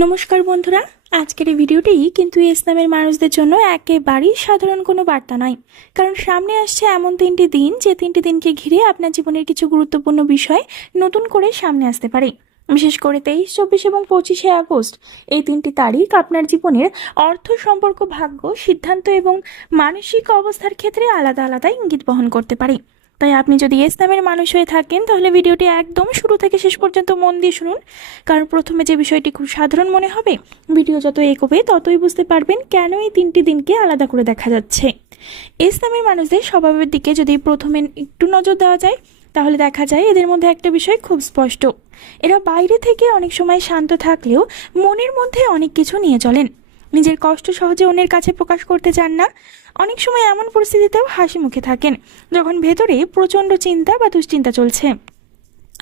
নমস্কার বন্ধুরা, আজকের এই ভিডিওটি কিন্তু এস নামের মানুষদের জন্য একেবারেই সাধারণ কোনো বার্তা নয়। কারণ সামনে আসছে এমন তিনটি দিন, যে তিনটি দিনকে ঘিরে আপনার জীবনের কিছু গুরুত্বপূর্ণ বিষয় নতুন করে সামনে আসতে পারে। বিশেষ করে 23, 24 এবং 25শে আগস্ট এই তিনটি তারিখ আপনার জীবনের অর্থ, সম্পর্ক, ভাগ্য, সিদ্ধান্ত এবং মানসিক অবস্থার ক্ষেত্রে আলাদা আলাদা ইঙ্গিত বহন করতে পারে। তাই আপনি যদি এস নামের মানুষ হয়ে থাকেন তাহলে ভিডিওটি একদম শুরু থেকে শেষ পর্যন্ত মন দিয়ে শুনুন। কারণ প্রথমে যে বিষয়টি খুব সাধারণ মনে হবে, ভিডিও যত এগোবে ততই বুঝতে পারবেন কেন এই তিনটি দিনকে আলাদা করে দেখা যাচ্ছে। এস নামের মানুষদের স্বভাবের দিকে যদি প্রথমে একটু নজর দেওয়া যায় তাহলে দেখা যায় এদের মধ্যে একটা বিষয় খুব স্পষ্ট। এরা বাইরে থেকে অনেক সময় শান্ত থাকলেও মনের মধ্যে অনেক কিছু নিয়ে চলেন। নিজের কষ্ট সহজে অন্যের কাছে প্রকাশ করতে চান না। অনেক সময় এমন পরিস্থিতিতেও হাসি মুখে থাকেন যখন ভেতরে প্রচণ্ড চিন্তা বা দুশ্চিন্তা চলছে।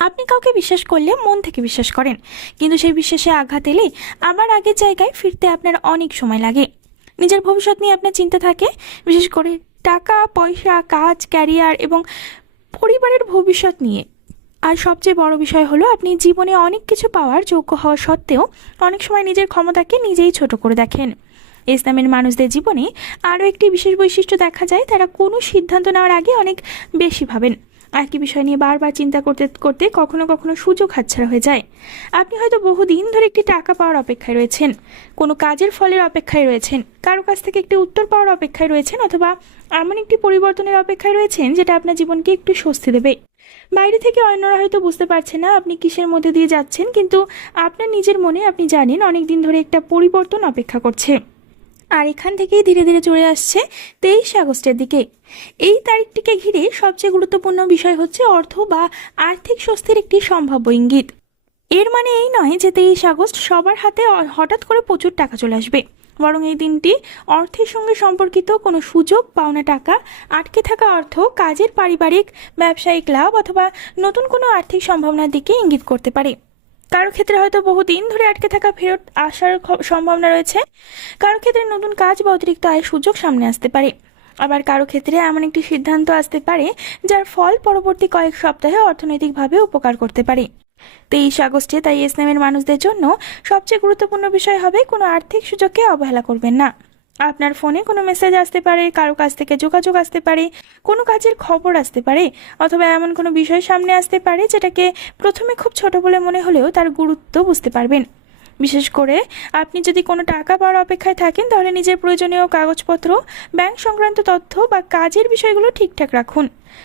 আপনি কাউকে বিশ্বাস করলে মন থেকে বিশ্বাস করেন, কিন্তু সেই বিশ্বাসে আঘাত এলে আবার আগের জায়গায় ফিরতে আপনার অনেক সময় লাগে। নিজের ভবিষ্যৎ নিয়ে আপনার চিন্তা থাকে, বিশেষ করে টাকা পয়সা, কাজ, ক্যারিয়ার এবং পরিবারের ভবিষ্যৎ নিয়ে। আর সবচেয়ে বড় বিষয় হলো আপনি জীবনে অনেক কিছু পাওয়ার যোগ্য হওয়া সত্ত্বেও অনেক সময় নিজের ক্ষমতাকে নিজেই ছোট করে দেখেন। ইসলামের মানুষদের জীবনে আরও একটি বিশেষ বৈশিষ্ট্য দেখা যায়, তারা কোনো সিদ্ধান্ত নেওয়ার আগে অনেক বেশি ভাবেন। একই বিষয় নিয়ে বারবার চিন্তা করতে করতে কখনো কখনো সুযোগ হাতছাড়া হয়ে যায়। আপনি হয়তো বহুদিন ধরে একটি টাকা পাওয়ার অপেক্ষায় রয়েছেন, কোনো কাজের ফলের অপেক্ষায় রয়েছেন, কারো কাছ থেকে একটি উত্তর পাওয়ার অপেক্ষায় রয়েছেন, অথবা এমন একটি পরিবর্তনের অপেক্ষায় রয়েছেন যেটা আপনার জীবনকে একটু স্বস্তি দেবে। বাইরে থেকে অন্যরা হয়তো বুঝতে পারছে না আপনি কিসের মধ্যে দিয়ে যাচ্ছেন, কিন্তু আপনার নিজের মনে আপনি জানেন অনেক দিন ধরে একটা পরিবর্তন অপেক্ষা করছে। আর এখান থেকেই ধীরে ধীরে চলে আসছে 23 আগস্টের দিকে। এই তারিখটিকে ঘিরে সবচেয়ে গুরুত্বপূর্ণ বিষয় হচ্ছে অর্থ বা আর্থিক স্বস্তির একটি সম্ভাব্য ইঙ্গিত। এর মানে এই নয় যে 23 আগস্ট সবার হাতে হঠাৎ করে প্রচুর টাকা চলে আসবে, বরং এই দিনটি অর্থের সঙ্গে সম্পর্কিত কোনো সুযোগ, পাওনা টাকা, আটকে থাকা অর্থ, কাজের, পারিবারিক, ব্যবসায়িক লাভ অথবা নতুন কোনো আর্থিক সম্ভাবনার দিকে ইঙ্গিত করতে পারে। কারো ক্ষেত্রে হয়তো বহুদিন ধরে আটকে থাকা ফেরত আসার সম্ভাবনা রয়েছে। কারো ক্ষেত্রে নতুন কাজ বা অতিরিক্ত আয়ের সুযোগ সামনে আসতে পারে। আবার কারো ক্ষেত্রে এমন একটি সিদ্ধান্ত আসতে পারে যার ফল পরবর্তী কয়েক সপ্তাহে অর্থনৈতিকভাবে উপকার করতে পারে। 23 আগস্টে তাই ইসলামের মানুষদের জন্য সবচেয়ে গুরুত্বপূর্ণ বিষয় হবে কোনো আর্থিক সুযোগকে অবহেলা করবেন না। আপনার ফোনে কোনো মেসেজ আসতে পারে, কারো কাছ থেকে যোগাযোগ আসতে পারে, কোনো কাজের খবর আসতে পারে, অথবা এমন কোনো বিষয় সামনে আসতে পারে যেটাকে প্রথমে খুব ছোট বলে মনে হলেও তার গুরুত্ব বুঝতে পারবেন। বিশেষ করে আপনি যদি কোনো টাকা পাওয়ার অপেক্ষায় থাকেন তাহলে নিজের প্রয়োজনীয় কাগজপত্র, ব্যাংক সংক্রান্ত তথ্য বা কাজের বিষয়গুলো ঠিকঠাক রাখুন,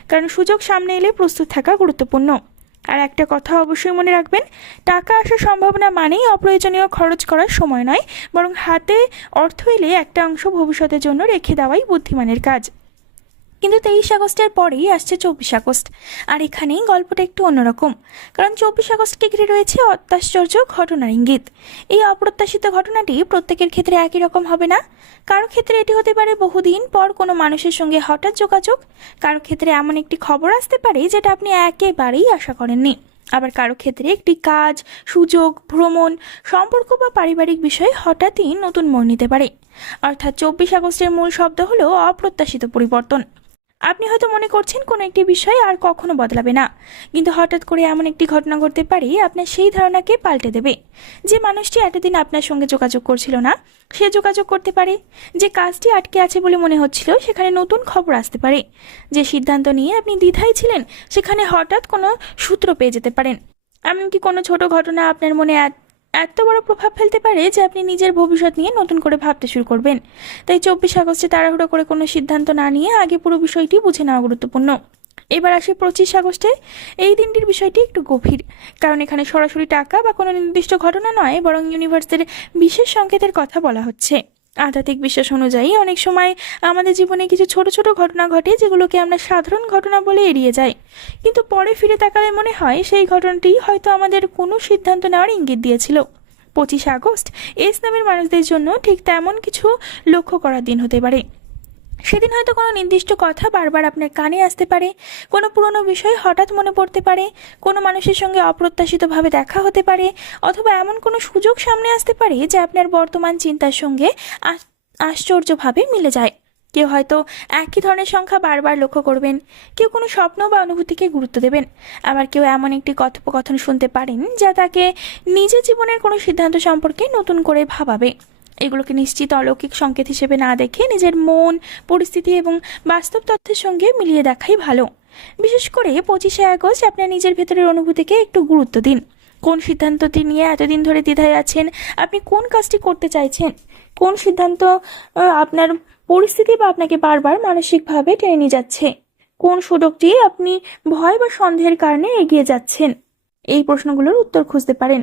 কারণ সুযোগ সামনে এলে প্রস্তুত থাকা গুরুত্বপূর্ণ। আর একটা কথা অবশ্যই মনে রাখবেন, টাকা আসার সম্ভাবনা মানেই অপ্রয়োজনীয় খরচ করার সময় নয়, বরং হাতে অর্থ এলে একটা অংশ ভবিষ্যতের জন্য রেখে দেওয়াই বুদ্ধিমানের কাজ। কিন্তু 23 আগস্টের পরেই আসছে 24 আগস্ট, আর এখানেই গল্পটা একটু অন্যরকম। কারণ 24 আগস্টকে ঘিরে রয়েছে অত্যাশ্চর্য ঘটনার ইঙ্গিত। এই অপ্রত্যাশিত ঘটনাটি প্রত্যেকের ক্ষেত্রে একই রকম হবে না। কারো ক্ষেত্রে এটি হতে পারে বহুদিন পর কোনো মানুষের সঙ্গে হঠাৎ যোগাযোগ, কারো ক্ষেত্রে এমন একটি খবর আসতে পারে যেটা আপনি একেবারেই আশা করেননি। আবার কারো ক্ষেত্রে একটি কাজ, সুযোগ, ভ্রমণ, সম্পর্ক বা পারিবারিক বিষয় হঠাৎই নতুন মোড় নিতে পারে। অর্থাৎ 24 আগস্টের মূল শব্দ হলো অপ্রত্যাশিত পরিবর্তন। আপনি হয়তো মনে করছেন কোনো একটি বিষয় আর কখনো বদলাবে না, কিন্তু হঠাৎ করে এমন একটি ঘটনা ঘটতে পারে আপনার সেই ধারণাকে পাল্টে দেবে। যে মানুষটি এতদিন আপনার সঙ্গে যোগাযোগ করছিল না, সে যোগাযোগ করতে পারে। যে কাজটি আটকে আছে বলে মনে হচ্ছিল, সেখানে নতুন খবর আসতে পারে। যে সিদ্ধান্ত নিয়ে আপনি দ্বিধায় ছিলেন, সেখানে হঠাৎ কোনো সূত্র পেয়ে যেতে পারেন। এমনকি কোনো ছোট ঘটনা আপনার মনে এত বড় প্রভাব ফেলতে পারে যে আপনি নিজের ভবিষ্যৎ নিয়ে নতুন করে ভাবতে শুরু করবেন। তাই 24 আগস্টে তাড়াহুড়ো করে কোনো সিদ্ধান্ত না নিয়ে আগে পুরো বিষয়টি বুঝে নেওয়া গুরুত্বপূর্ণ। এবার আসি 25 আগস্টে। এই দিনটির বিষয়টি একটু গভীর, কারণ এখানে সরাসরি টাকা বা কোনো নির্দিষ্ট ঘটনা নয়, বরং ইউনিভার্সের বিশেষ সংকেতের কথা বলা হচ্ছে। আধ্যাত্মিক বিশ্বাস অনুযায়ী অনেক সময় আমাদের জীবনে কিছু ছোট ছোট ঘটনা ঘটে যেগুলোকে আমরা সাধারণ ঘটনা বলে এড়িয়ে যাই, কিন্তু পরে ফিরে তাকালে মনে হয় সেই ঘটনাটি হয়তো আমাদের কোনো সিদ্ধান্ত নেওয়ার ইঙ্গিত দিয়েছিল। 25 আগস্ট এস নামের মানুষদের জন্য ঠিক তেমন কিছু লক্ষ্য করার দিন হতে পারে। সেদিন হয়তো কোনো নির্দিষ্ট কথা বারবার আপনার কানে আসতে পারে, কোনো পুরনো বিষয় হঠাৎ মনে পড়তে পারে, কোনো মানুষের সঙ্গে অপ্রত্যাশিতভাবে দেখা হতে পারে, অথবা এমন কোনো সুযোগ সামনে আসতে পারে যা আপনার বর্তমান চিন্তার সঙ্গে আশ্চর্যভাবে মিলে যায়। কেউ হয়তো একই ধরনের সংখ্যা বারবার লক্ষ্য করবেন, কেউ কোনো স্বপ্ন বা অনুভূতিকে গুরুত্ব দেবেন, আবার কেউ এমন একটি কথোপকথন শুনতে পারেন যা তাকে নিজের জীবনের কোনো সিদ্ধান্ত সম্পর্কে নতুন করে ভাবাবে। এগুলোকে নিশ্চিত অলৌকিক সংকেত হিসেবে না দেখে নিজের মন, পরিস্থিতি এবং বাস্তব তথ্যের সঙ্গে মিলিয়ে দেখাই ভালো। বিশেষ করে 25শে আগস্ট আপনার নিজের ভেতরের অনুভূতিকে একটু গুরুত্ব দিন। কোন সিদ্ধান্তটি নিয়ে এতদিন ধরে দ্বিধায় আছেন, আপনি কোন কাজটি করতে চাইছেন, কোন সিদ্ধান্ত আপনার পরিস্থিতি বা আপনাকে বারবার মানসিকভাবে টেনে নিয়ে যাচ্ছে, কোন সুযোগটি আপনি ভয় বা সন্দেহের কারণে এগিয়ে যাচ্ছেন, এই প্রশ্নগুলোর উত্তর খুঁজতে পারেন।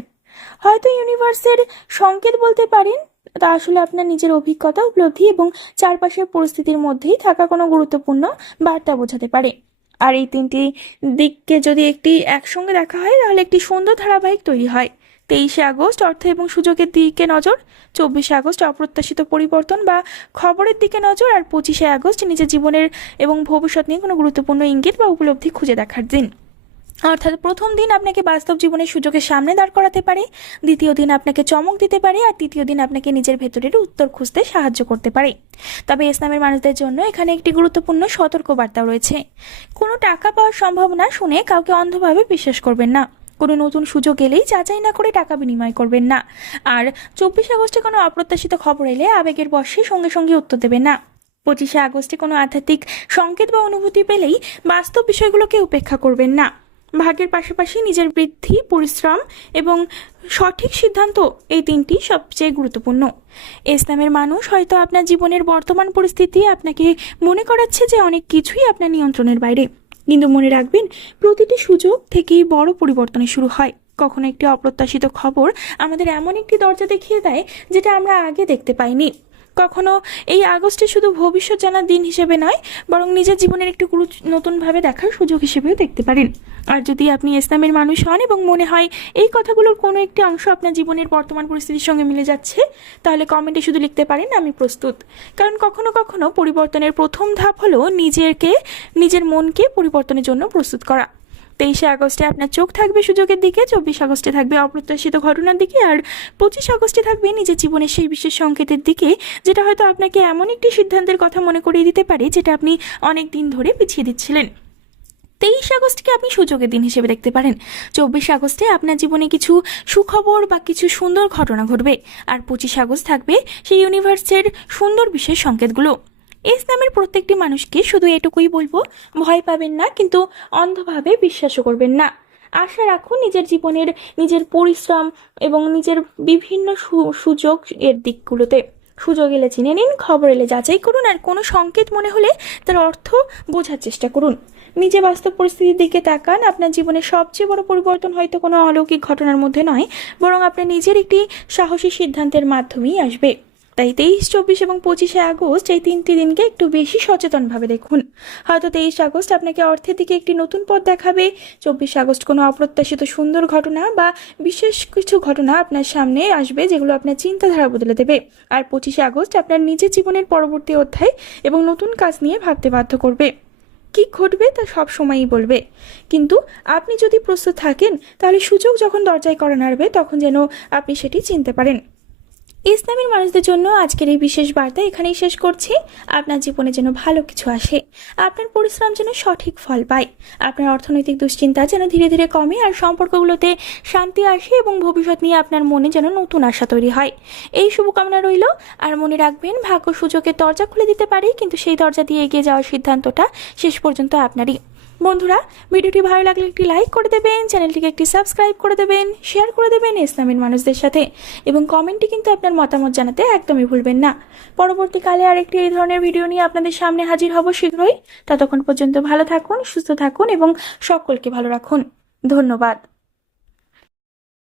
হয়তো ইউনিভার্সের সংকেত বলতে পারেন, তা আসলে আপনার নিজের অভিজ্ঞতা, উপলব্ধি এবং চারপাশের পরিস্থিতির মধ্যেই থাকা কোনো গুরুত্বপূর্ণ বার্তা বোঝাতে পারে। আর এই তিনটি দিককে যদি একসঙ্গে দেখা হয় তাহলে একটি সুন্দর ধারাবাহিক তৈরি হয়। 23শে আগস্ট অর্থ এবং সুযোগের দিকে নজর, 24শে আগস্ট অপ্রত্যাশিত পরিবর্তন বা খবরের দিকে নজর, আর 25শে আগস্ট নিজের জীবনের এবং ভবিষ্যৎ নিয়ে কোনো গুরুত্বপূর্ণ ইঙ্গিত বা উপলব্ধি খুঁজে দেখার দিন। অর্থাৎ প্রথম দিন আপনাকে বাস্তব জীবনের সুযোগের সামনে দাঁড় করাতে পারে, দ্বিতীয় দিন আপনাকে চমক দিতে পারে, আর তৃতীয় দিন আপনাকে নিজের ভেতরের উত্তর খুঁজতে সাহায্য করতে পারে। তবে ইসলামের মানুষদের জন্য এখানে একটি গুরুত্বপূর্ণ সতর্কবার্তা রয়েছে। কোনো টাকা পাওয়ার সম্ভাবনা শুনে কাউকে অন্ধভাবে বিশ্বাস করবেন না। কোনো নতুন সুযোগ এলেই যাচাই না করে টাকা বিনিময় করবেন না। আর 24শে আগস্টে কোনো অপ্রত্যাশিত খবর এলে আবেগের বশে সঙ্গে সঙ্গে উত্তর দেবেন না। 25শে আগস্টে কোনো আধ্যাত্মিক সংকেত বা অনুভূতি পেলেই বাস্তব বিষয়গুলোকে উপেক্ষা করবেন না। ভাগ্যের পাশাপাশি নিজের বৃদ্ধি, পরিশ্রম এবং সঠিক সিদ্ধান্ত, এই তিনটি সবচেয়ে গুরুত্বপূর্ণ। ইসলামের মানুষ হয়তো আপনার জীবনের বর্তমান পরিস্থিতি আপনাকে মনে করাচ্ছে যে অনেক কিছুই আপনার নিয়ন্ত্রণের বাইরে, কিন্তু মনে রাখবেন প্রতিটি সুযোগ থেকেই বড় পরিবর্তনের শুরু হয়। কখনো একটি অপ্রত্যাশিত খবর আমাদের এমন একটি দরজা দেখিয়ে দেয় যেটা আমরা আগে দেখতে পাইনি। কখনো এই আগস্টে শুধু ভবিষ্যৎ জানার দিন হিসেবে নয়, বরং নিজের জীবনের একটু নতুনভাবে দেখার সুযোগ হিসেবেও দেখতে পারেন। আর যদি আপনি ইসলামের মানুষ হন এবং মনে হয় এই কথাগুলোর কোনো একটি অংশ আপনার জীবনের বর্তমান পরিস্থিতির সঙ্গে মিলে যাচ্ছে, তাহলে কমেন্টে শুধু লিখতে পারেন আমি প্রস্তুত। কারণ কখনো কখনো পরিবর্তনের প্রথম ধাপ হলো নিজের মনকে পরিবর্তনের জন্য প্রস্তুত করা। 23শে আগস্টে আপনার চোখ থাকবে সুযোগের দিকে, 24শে আগস্টে থাকবে অপ্রত্যাশিত ঘটনার দিকে, আর 25শে আগস্টে থাকবে নিজের জীবনের সেই বিশেষ সংকেতের দিকে, যেটা হয়তো আপনাকে এমন একটি সিদ্ধান্তের কথা মনে করিয়ে দিতে পারে যেটা আপনি অনেক দিন ধরে পিছিয়ে দিচ্ছিলেন। 23শে আগস্টকে আপনি সুযোগের দিন হিসেবে দেখতে পারেন। 24শে আগস্টে আপনার জীবনে কিছু সুখবর বা কিছু সুন্দর ঘটনা ঘটবে, আর 25শে আগস্ট থাকবে সেই ইউনিভার্সের সুন্দর বিশেষ সংকেতগুলো। ইসলামের প্রত্যেকটি মানুষকে শুধু এটুকুই বলবো, ভয় পাবেন না, কিন্তু অন্ধভাবে বিশ্বাসও করবেন না। আশা রাখুন নিজের জীবনের, নিজের পরিশ্রম এবং নিজের বিভিন্ন সুযোগ এর দিকগুলোতে। সুযোগ এলে চিনে নিন, খবর এলে যাচাই করুন, আর কোনো সংকেত মনে হলে তার অর্থ বোঝার চেষ্টা করুন। নিজে বাস্তব পরিস্থিতির দিকে তাকান। আপনার জীবনের সবচেয়ে বড় পরিবর্তন হয়তো কোনো অলৌকিক ঘটনার মধ্যে নয়, বরং আপনার নিজের একটি সাহসী সিদ্ধান্তের মাধ্যমেই আসবে। তাই 23, 24 এবং 25শে আগস্ট এই তিনটি দিনকে একটু বেশি সচেতনভাবে দেখুন। হয়তো 23শে আগস্ট আপনাকে অর্থের দিকে একটি নতুন পথ দেখাবে, 24শে আগস্ট কোনো অপ্রত্যাশিত সুন্দর ঘটনা বা বিশেষ কিছু ঘটনা আপনার সামনে আসবে যেগুলো আপনার চিন্তাধারা বদলে দেবে, আর 25শে আগস্ট আপনার নিজের জীবনের পরবর্তী অধ্যায় এবং নতুন কাজ নিয়ে ভাবতে বাধ্য করবে। কি ঘটবে তা সব সময়ই বলবে, কিন্তু আপনি যদি প্রস্তুত থাকেন তাহলে সুযোগ যখন দরজায় কড়া নাড়বে তখন যেন আপনি সেটি চিনতে পারেন। ইসলামের মানুষদের জন্য আজকের এই বিশেষ বার্তা এখানেই শেষ করছি। আপনার জীবনে যেন ভালো কিছু আসে, আপনার পরিশ্রম যেন সঠিক ফল পায়, আপনার অর্থনৈতিক দুশ্চিন্তা যেন ধীরে ধীরে কমে, আর সম্পর্কগুলোতে শান্তি আসে এবং ভবিষ্যৎ নিয়ে আপনার মনে যেন নতুন আশা তৈরি হয়। এই শুভকামনা রইল। আর মনে রাখবেন, ভাগ্য সুযোগের দরজা খুলে দিতে পারে, কিন্তু সেই দরজা দিয়ে এগিয়ে যাওয়ার সিদ্ধান্তটা শেষ পর্যন্ত আপনারই। বন্ধুরা, ভিডিওটি ভালো লাগলে একটি লাইক করে দেবেন, চ্যানেলটিকে একটি সাবস্ক্রাইব করে দেবেন, শেয়ার করে দেবেন ইসলামের মানুষদের সাথে, এবং কমেন্টে কিন্তু আপনার মতামত জানাতে একদমই ভুলবেন না। পরবর্তীকালে আরেকটি এই ধরনের ভিডিও নিয়ে আপনাদের সামনে হাজির হব শীঘ্রই। ততক্ষণ পর্যন্ত ভালো থাকুন, সুস্থ থাকুন এবং সকলকে ভালো রাখুন। ধন্যবাদ।